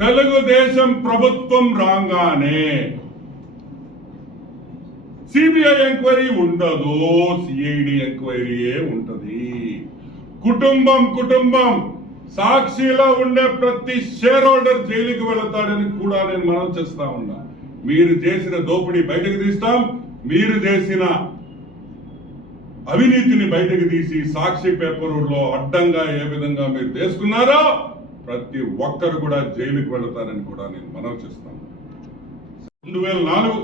తెలుగుదేశం ప్రభుత్వం రాగానే CBI enquiry ఉండదు సిఐడి ఎంక్వైరీయే ఉంటది. కుటుంబం కుటుంబం సాక్షిలో ఉండే ప్రతి షేర్ హోల్డర్ జైలుకి వెళతాడని కూడా నేను మనం చేస్తా ఉన్నా. మీరు చేసిన దోపిడీ బయటకు తీస్తాం మీరు చేసిన అవినీతిని బయటకు తీసి సాక్షి పేపర్లో అడ్డంగా ఏ విధంగా మీరు తీసుకున్నారో ప్రతి ఒక్కరు కూడా జైలుకి వెళతారని కూడా నేను మనవి చేస్తాను. రెండు వేల నాలుగు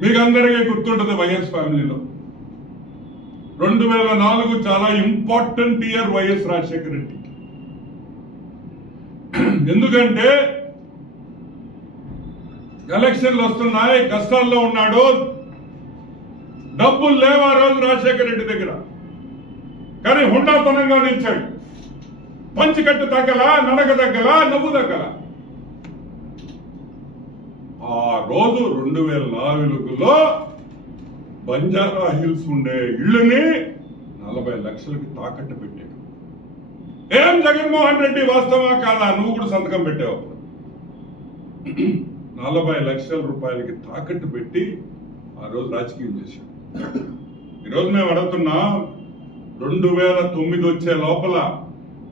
మీకు అందరికీ గుర్తుంటుంది వైఎస్ ఫ్యామిలీలో. రెండు వేల నాలుగు చాలా important year Y S Rajasekhara Reddy. ఎందుకంటే ఎలక్షన్లు వస్తున్నాయి కష్టాల్లో ఉన్నాడు. డబ్బులు లేవా రోజు రాజశేఖర రెడ్డి దగ్గర? కానీ హుండాతనంగా నిలిచాడు. పంచికట్టు తగ్గల నడక తగ్గల నవ్వు తగ్గల. ఆ రోజు రెండు వేల నాలుగులో బంజారా హిల్స్ ఉండే ఇళ్ళని నలభై లక్షలకి తాకట్టు పెట్టాడు. ఏం జగన్మోహన్ రెడ్డి వాస్తవా కాదా? నువ్వు కూడా సంతకం పెట్టావు. అప్పుడు నలభై లక్షల రూపాయలకి తాకట్టు పెట్టి ఆ రోజు రాజకీయం చేశాడు. ఈరోజు మేము అడుగుతున్నాం రెండు వేల తొమ్మిది వచ్చే లోపల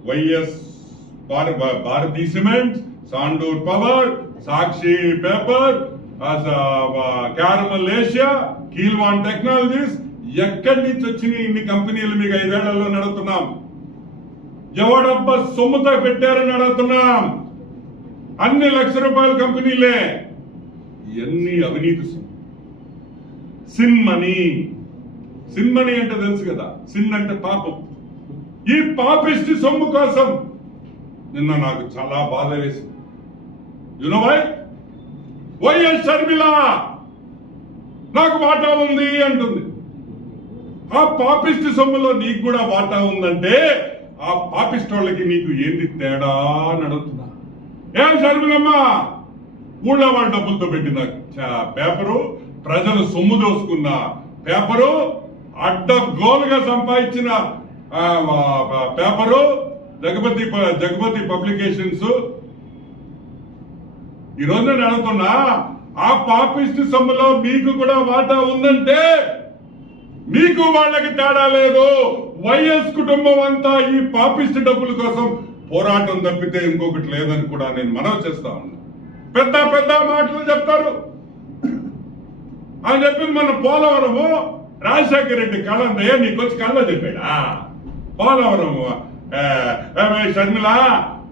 Y S Bharathi cement Sandur power Sakshi paper Carmel Asia కీల్వాన్ technologies ఎక్కడి నుంచి వచ్చిన ఇన్ని కంపెనీలు మీకు ఐదేళ్ళలో నడుపుతున్నాం ఎవడబ్బా సొమ్ముతో పెట్టారని అడుగుతున్నాం. అన్ని లక్ష రూపాయల కంపెనీలే. ఎన్ని అవినీతి సొమ్ము. సిన్మని సిన్మని అంటే తెలుసు కదా సిన్ అంటే పాపం. ఈ పాపిష్టి సొమ్ము కోసం నిన్న నాకు చాలా బాధ వేసింది. యునో వై వైఎస్ షర్మిల నాకు వాటా ఉంది అంటుంది. ఆ పాపిష్టి సొమ్ములో నీకు కూడా వాటా ఉందంటే ఆ పాపిస్టోళ్ళకి నీకు ఏంది తేడా అని అడుగుతున్నా. ఏం షర్మిలమ్మా ఊళ్ళో వాళ్ళ డబ్బులతో పెట్టిన చ- పేపరు ప్రజలు సొమ్ము దోసుకున్న పేపరు అడ్డగోలుగా సంపాదించిన పేపరు జగపతి ప- జగపతి పబ్లికేషన్స్. ఈ రోజు నేను అడుగుతున్నా ఆ పాపిస్ట్ సొమ్ములో మీకు కూడా వాటా ఉందంటే మీకు వాళ్ళకి తేడా లేదు. వైఎస్ కుటుంబం అంతా ఈ పాపిస్ట్ డబ్బుల కోసం పోరాటం తప్పితే ఇంకొకటి లేదని కూడా నేను మనవి చేస్తా ఉన్నా. పెద్ద పెద్ద మాటలు చెప్తారు. అని చెప్పింది మన పోలవరము. రాజశేఖర రెడ్డి కళ అంతయ్య నీకు వచ్చి కళ్ళ చెప్పాడా పోలవరం ఆ, షర్మిల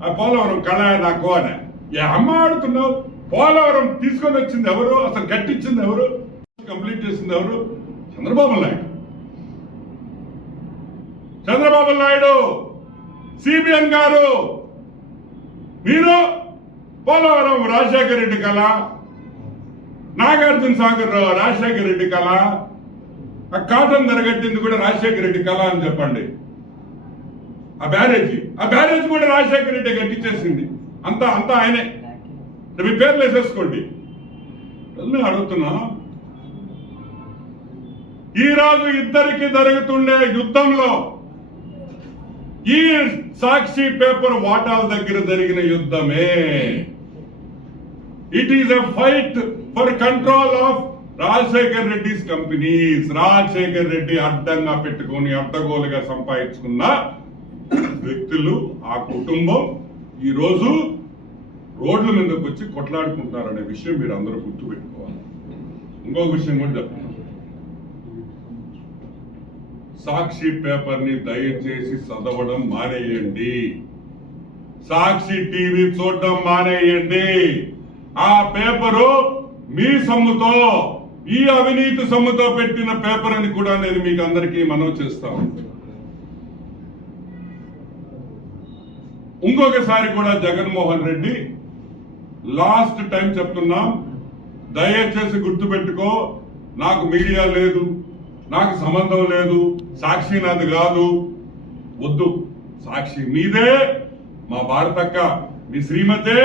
ఆ పోలవరం కళ నాకు అని ఏ అమ్మ ఆడుతున్నావు పోలవరం తీసుకొని వచ్చింది ఎవరు? అసలు కట్టించింది ఎవరు? కంప్లీట్ చేసింది ఎవరు? Chandrababu Naidu. Chandrababu Naidu C B N garu మీరు పోలవరం రాజశేఖర రెడ్డి కళ నాగార్జున సాగర్ రాజశేఖర రెడ్డి కళ ఆ కాటన్ ధరగట్టింది కూడా రాజశేఖర రెడ్డి కళ అని చెప్పండి. ఆ బ్యారేజ్. ఆ బ్యారేజ్ కూడా రాజశేఖర రెడ్డి కట్టించేసింది. అంతా అంతా ఆయనే. మీ పేర్లు వేసేసుకోండి. నేను అడుగుతున్నా? ఈ ఇద్దరికి జరుగుతుండే యుద్ధంలో ఈ సాక్షి పేపర్ వాటాల దగ్గర జరిగిన యుద్ధమే. It is a fight for control of Rajasekhar Reddy's companies Rajasekhar Reddy అడ్డంగా పెట్టుకొని అడ్డగోలుగా సంపాదించుకున్న వ్యక్తులు ఆ కుటుంబం ఈ రోజు రోడ్ల మీదకి వచ్చి కొట్లాడుకుంటారనే విషయం మీరు అందరూ గుర్తుపెట్టుకోవాలి. ఇంకొక విషయం కూడా చెప్తున్నాను సాక్షి పేపర్ని దయచేసి చదవడం మానేయండి. సాక్షి టీవీ చూడడం మానేయండి. ఆ పేపరు మీ సొమ్ముతో ఈ అవినీతి సొమ్ముతో పెట్టిన పేపర్ అని కూడా నేను మీకు అందరికీ మనవి చేస్తా ఇంకొకసారి కూడా జగన్మోహన్ రెడ్డి లాస్ట్ టైం చెప్తున్నాం దయచేసి గుర్తుపెట్టుకో నాకు మీడియా లేదు నాకు సంబంధం లేదు సాక్షి నాది కాదు. వద్దు. సాక్షి మీదే మా భారతక్క మీ శ్రీమతే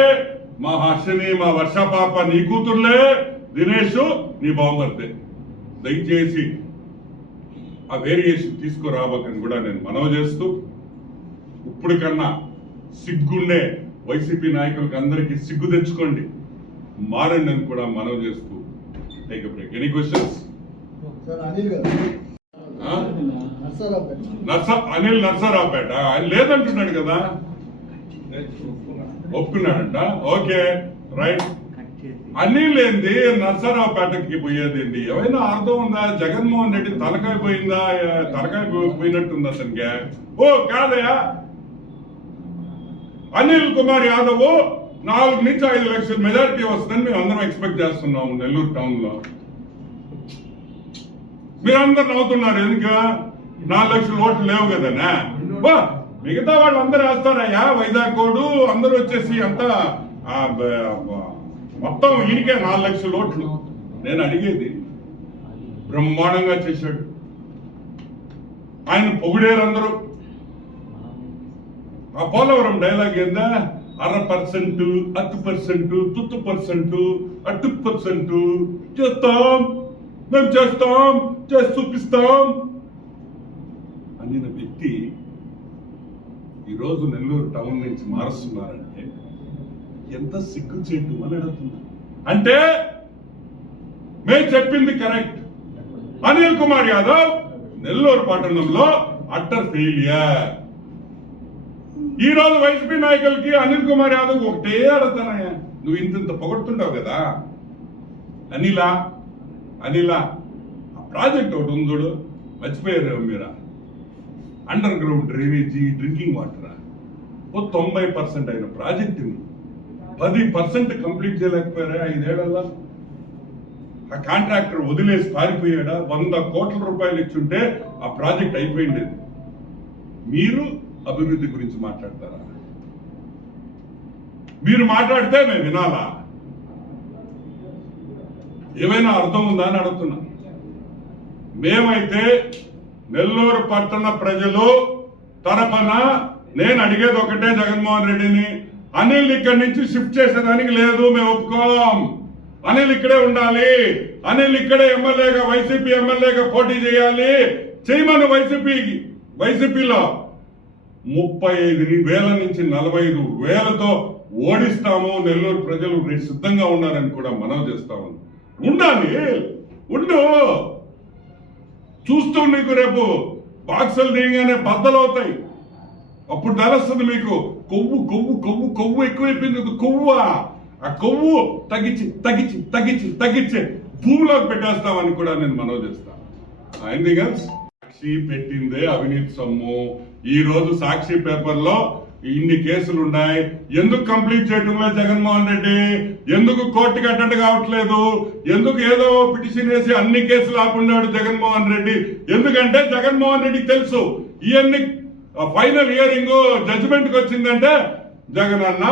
మా హర్షని మా వర్షపాప నీ కూతుర్లే. దినేష్ నీ బావమర్దే. దయచేసి ఆ వేరియేషన్ తీసుకురాబోకని కూడా నేను మనవి చేస్తూ ఇప్పుడు కన్నా సిగ్గుండే వైసీపీ నాయకులకు అందరికీ సిగ్గు తెచ్చుకోండి. మారండి అని కూడా మనవి చేస్తూ take break any questions Anil garu. Narasaraopet. నర్స Anil Narasaraopet. ఆయన లేదంటున్నాడు కదా. ఒప్పుకున్నాడంట. Okay right. అనిల్ ఏంది నర్సరావుపేటకి పోయేది ఏమైనా అర్థం ఉందా? జగన్మోహన్ రెడ్డి తలకాయ పోయిందా? తలకాయ పోయినట్టుంది అతనికి? ఓ కాదయా అనిల్ కుమార్ యాదవ్ నాలుగు నుంచి ఐదు లక్షల మెజారిటీ వస్తుందని మేము అందరం ఎక్స్పెక్ట్ చేస్తున్నాము నెల్లూరు టౌన్లో మీరందరు నవ్వుతున్నారు ఎందుకు? నాలుగు లక్షల ఓట్లు లేవు కదనా? మిగతా వాళ్ళు అందరు వేస్తారయ్యా వైజాగ్ కోడు అందరూ వచ్చేసి అంతా మొత్తం ఈయనకే నాలుగు లక్షల ఓట్లు. నేను అడిగేది బ్రహ్మాండంగా చేశాడు. ఆయన పొగిడేరు అందరూ ఆ పోలవరం డైలాగ్ ఏందా? అర పర్సెంట్ అత్తు పర్సెంట్ తుత్తు పర్సెంట్ అట్టు పర్సెంట్. చేస్తాం మేము చేస్తాం చేసి చూపిస్తాం. అనిన వ్యక్తి ఈరోజు నెల్లూరు టౌన్ నుంచి మారుస్తున్నారంటే ఎంత సిగ్గు చేయటం అని అడుగుతున్నా అంటే మేము చెప్పింది కరెక్ట్. అనిల్ కుమార్ యాదవ్ నెల్లూరు పట్టణంలో అట్టర్ ఫెయిలియర్ ఈ రోజు వైసీపీ నాయకులకి అనిల్ కుమార్ యాదవ్ ఒకటే అడుగుతానయ్యా నువ్వు ఇంత ఇంత పొగడుతుంటావు కదా. అనిలా అనిలా ఆ ప్రాజెక్ట్ ఒకటి ఉందోడు మర్చిపోయారు మీరా? Underground drainage drinking water ఓ తొంభై పర్సెంట్ అయిన ప్రాజెక్టుని పది పర్సెంట్ కంప్లీట్ చేయలేకపోయారా? ఐదేళ్ళలో ఆ కాంట్రాక్టర్ వదిలేసి పారిపోయాడా? వంద కోట్ల రూపాయలు ఇచ్చుంటే ఆ ప్రాజెక్ట్ అయిపోయింది. మీరు అభివృద్ధి గురించి మాట్లాడతారా? మీరు మాట్లాడితే మేము వినాలా? ఏమైనా అర్థం ఉందా అని అడుగుతున్నా. మేమైతే నెల్లూరు పట్టణ ప్రజలు తరపున నేను అడిగేది ఒకటే జగన్మోహన్ రెడ్డిని అనిల్ ఇక్కడి నుంచి షిఫ్ట్ చేసేదానికి లేదు మేము ఒప్పుకోం అనిల్ ఇక్కడే ఉండాలి. అనిల్ ఇక్కడే ఎమ్మెల్యేగా వైసీపీ ఎమ్మెల్యేగా పోటీ చేయాలి. చేయమని వైసీపీ వైసీపీలో. ముప్పై ఐదు వేల నుంచి నలభై ఐదు వేలతో ఓడిస్తాము. నెల్లూరు ప్రజలు రేపు సిద్ధంగా ఉన్నారని కూడా మనవి చేస్తాము ఉండాలి ఉండు చూస్తూ నీకు రేపు. బాక్సులు దిగగానే బద్దలవుతాయి. అప్పుడు తెలుస్తుంది మీకు. కొవ్వు కొవ్వు కొవ్వు కొవ్వు ఎక్కువైపోయింది. ఇది కొవ్వు? ఆ కొవ్వు తగ్గించి తగ్గించి తగ్గించి తగ్గించి భూమిలోకి పెట్టేస్తామని కూడా నేను మనవి చేస్తాను ఎనీథింగ్ సాక్షి పెట్టిందే అవినీతి సొమ్ము. ఈ రోజు సాక్షి పేపర్లో ఇన్ని కేసులు ఉన్నాయి. ఎందుకు కంప్లీట్ చేయటంలో జగన్మోహన్ రెడ్డి? ఎందుకు కోర్టుకి అటెండ్ కావట్లేదు? ఎందుకు ఏదో పిటిషన్ వేసి అన్ని కేసులు ఆపున్నాడు జగన్మోహన్ రెడ్డి? ఎందుకంటే జగన్మోహన్ రెడ్డికి తెలుసు ఇవన్నీ ఫైనల్ హియరింగ్ జడ్జిమెంట్కి వచ్చిందంటే జగన్ అన్న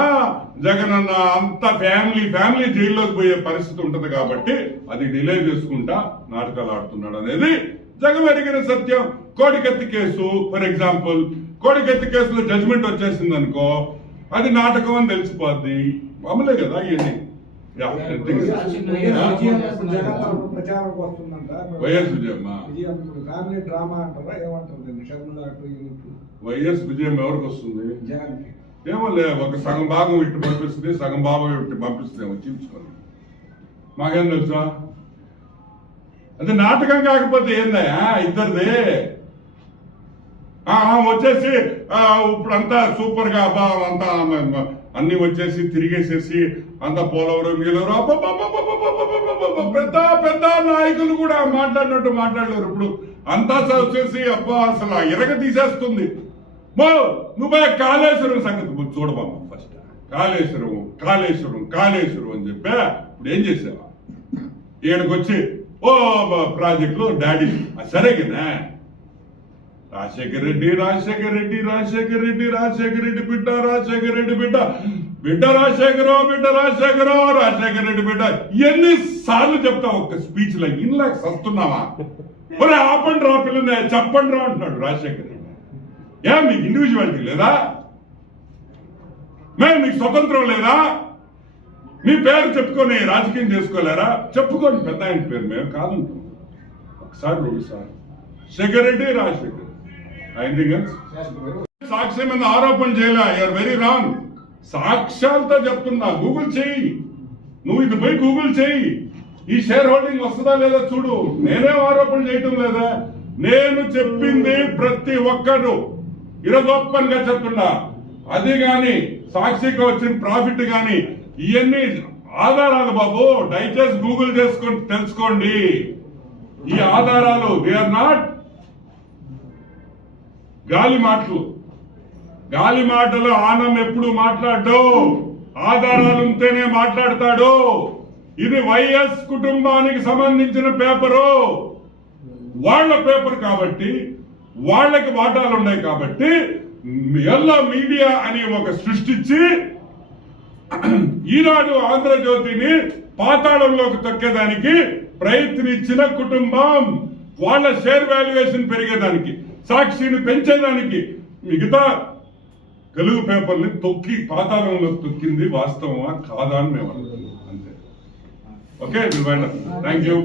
జగన్ అన్న అంత ఫ్యామిలీ ఫ్యామిలీ జైల్లోకి పోయే పరిస్థితి ఉంటది కాబట్టి అది డిలే చేసుకుంటా నాటకాలు ఆడుతున్నాడు అనేది జగన్ అడిగిన సత్యం. కోడికత్తి కేసు ఫర్ ఎగ్జాంపుల్ కోడికత్తి కేసులో జడ్జిమెంట్ వచ్చేసింది అనుకో అది నాటకం అని తెలిసిపోద్ది. మామూలే కదా ఇవన్నీ వైఎస్ విజయమ్మ. ఫ్యామిలీ డ్రామా అంటారా? ఏమంటారు వైఎస్ విజయం ఎవరికి వస్తుంది? ఏమోలే ఒక సగం భాగం ఇట్టు పంపిస్తుంది సగం భాగం ఇట్టు పంపిస్తుంది చూపించుకోండి. మాకేం తెలుసా? అంటే నాటకం కాకపోతే ఏందయ్యా ఇద్దరిది. వచ్చేసి ఇప్పుడు అంతా అబ్బా అంతా అన్ని వచ్చేసి తిరిగేసేసి అంత పోలవరం మిగిలినరు పెద్ద పెద్ద నాయకులు కూడా మాట్లాడినట్టు మాట్లాడలేరు. ఇప్పుడు అంతా వచ్చేసి అబ్బా అసలు ఇరగ తీసేస్తుంది. మో నువ్వు కాళేశ్వరం సంగతి చూడమమ్మ ఫస్ట్ కాళేశ్వరం కాళేశ్వరం కాళేశ్వరం అని చెప్పా. ఇప్పుడు ఏం చేసావా? ఈయనకొచ్చి ఓ ప్రాజెక్టు డాడీ సరే కదా రాజశేఖర రెడ్డి రాజశేఖర రెడ్డి రాజశేఖర రెడ్డి రాజశేఖర రెడ్డి బిడ్డ రాజశేఖర రెడ్డి బిడ్డ బిడ్డ రాజశేఖరరావు బిడ్డ రాజశేఖరరావు రాజశేఖర రెడ్డి బిడ్డ. ఎన్ని సార్లు చెప్తావు ఒక్క స్పీచ్లో ఇన్లా సస్తున్నావా ఒరే ఆపండి రా పిల్లనే చెప్పండి రా అంటున్నాడు రాజశేఖర రెడ్డి. ఏ మీకు ఇండివిజువాలిటీ లేదా? మేము మీకు స్వతంత్రం లేదా? మీ పేరు చెప్పుకొని రాజకీయం చేసుకోలేరా? చెప్పుకోండి పెద్ద ఆయన పేరు మేము కాదు. ఒకసారి రెండు శేఖర్ రెడ్డి రాజశేఖర్ ఎనీథింగ్ సాక్ష్యం మీద ఆరోపణ చేయలే. యూఆర్ వెరీ రాంగ్ సాక్ష్యాలతో చెప్తున్నా. గూగుల్ చేయి. నువ్వు ఇది పోయి గూగుల్ చేయి. ఈ షేర్ హోల్డింగ్ వస్తుందా లేదా చూడు. నేనేం ఆరోపణ చేయటం లేదా? నేను చెప్పింది ప్రతి ఒక్కరు. ఈరోజు ఓపెన్గా చెప్తున్నా. అది గాని సాక్షిగా వచ్చిన ప్రాఫిట్ గాని ఇవన్నీ ఆధారాలు బాబు. దయచేసి గూగుల్ చేసుకొని తెలుసుకోండి. ఈ ఆధారాలు దే ఆర్ నాట్ గాలి మాటలు. గాలి మాటలు ఆనం ఎప్పుడు మాట్లాడ్డు ఆధారాలు ఉంటేనే మాట్లాడతాడు. ఇది వైఎస్ కుటుంబానికి సంబంధించిన పేపరు. వాళ్ళ పేపర్ కాబట్టి వాళ్ళకి వాటాలు ఉన్నాయి కాబట్టి ఎల్లో మీడియా అని ఒక సృష్టించి ఈనాడు ఆంధ్రజ్యోతిని పాతాళంలోకి తొక్కేదానికి ప్రయత్నించిన కుటుంబం వాళ్ళ షేర్ వాల్యుయేషన్ పెరిగేదానికి. సాక్షిని పెంచేదానికి మిగతా తెలుగు పేపర్ని తొక్కి పాతాళంలో తొక్కింది వాస్తవమా కాదా అని మేము అనుకుంటున్నాం అంతే. Okay thank you